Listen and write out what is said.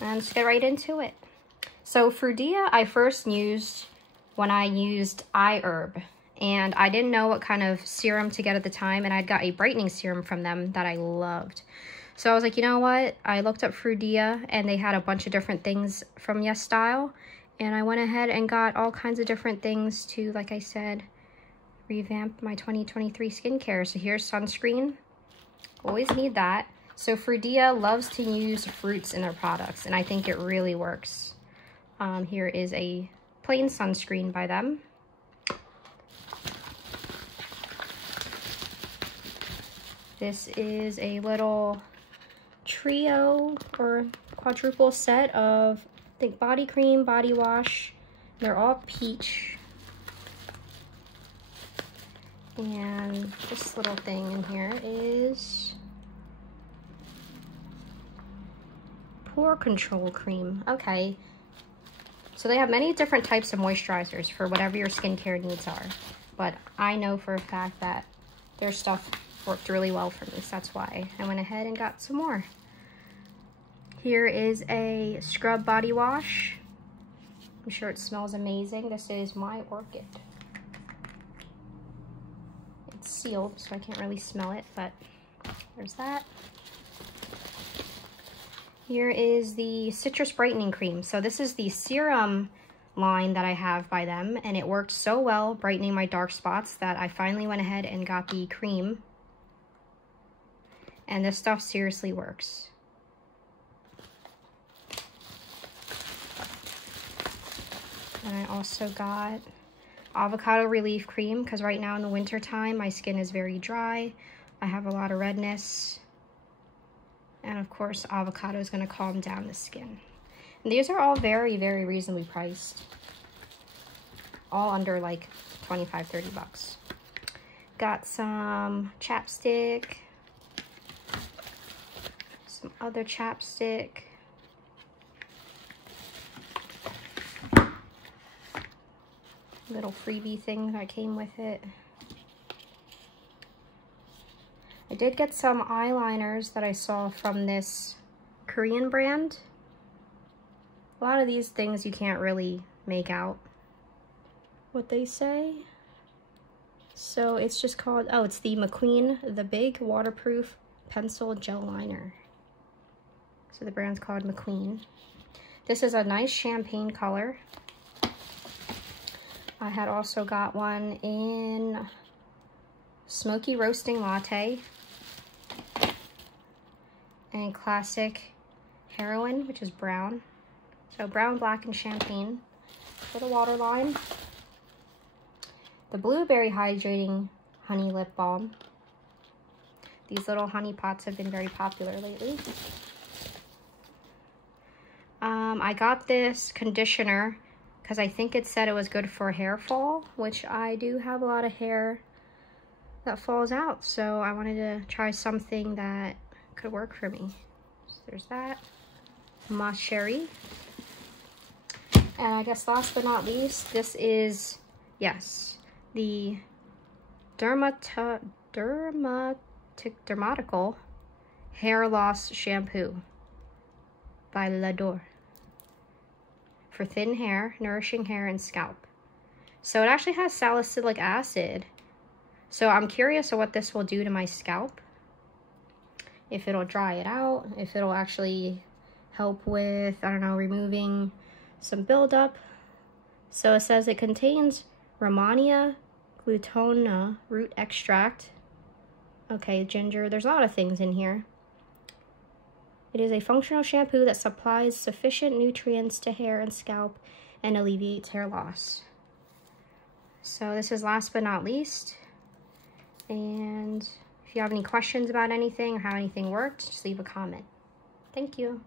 And let's get right into it. So Frudia I first used when I used eye herb, and I didn't know what kind of serum to get at the time, and I'd got a brightening serum from them that I loved. So I was like, you know what? I looked up Frudia and they had a bunch of different things from Yes Style, and I went ahead and got all kinds of different things to, like I said, revamp my 2023 skincare. So here's sunscreen. Always need that. So Frudia loves to use fruits in their products, and I think it really works. Here is a plain sunscreen by them. This is a little trio or quadruple set of, I think, body cream, body wash. They're all peach. And this little thing in here is pore control cream. Okay. So they have many different types of moisturizers for whatever your skincare needs are. But I know for a fact that their stuff worked really well for me, so that's why I went ahead and got some more. Here is a scrub body wash. I'm sure it smells amazing. This is My Orchid. It's sealed, so I can't really smell it, but there's that. Here is the Citrus Brightening Cream. So this is the serum line that I have by them, and it worked so well brightening my dark spots that I finally went ahead and got the cream. And this stuff seriously works. And I also got avocado relief cream, because right now in the winter time my skin is very dry. I have a lot of redness. And of course, avocado is going to calm down the skin. And these are all very, very reasonably priced. All under like 25, 30 bucks. Got some chapstick. Some other chapstick. Little freebie thing that came with it. I did get some eyeliners that I saw from this Korean brand. A lot of these things you can't really make out what they say. So it's just called, oh, it's the McQueen, the Big Waterproof Pencil Gel Liner. So the brand's called McQueen. This is a nice champagne color. I had also got one in Smoky Roasting Latte and Classic Heroin, which is brown. So brown, black, and champagne for the waterline. The Blueberry Hydrating Honey Lip Balm. These little honey pots have been very popular lately. I got this conditioner because I think it said it was good for hair fall, which I do have a lot of hair that falls out, so I wanted to try something that could work for me. So there's that. Moss Cherry. And I guess last but not least, this is, yes, the Dermatical Hair Loss Shampoo by L'Adore. For thin hair, nourishing hair, and scalp. So it actually has salicylic acid. So I'm curious of what this will do to my scalp. If it'll dry it out, if it'll actually help with, I don't know, removing some buildup. So it says it contains Rhamania glutona root extract. Okay, ginger. There's a lot of things in here. It is a functional shampoo that supplies sufficient nutrients to hair and scalp and alleviates hair loss. So this is last but not least. And if you have any questions about anything or how anything worked, just leave a comment. Thank you.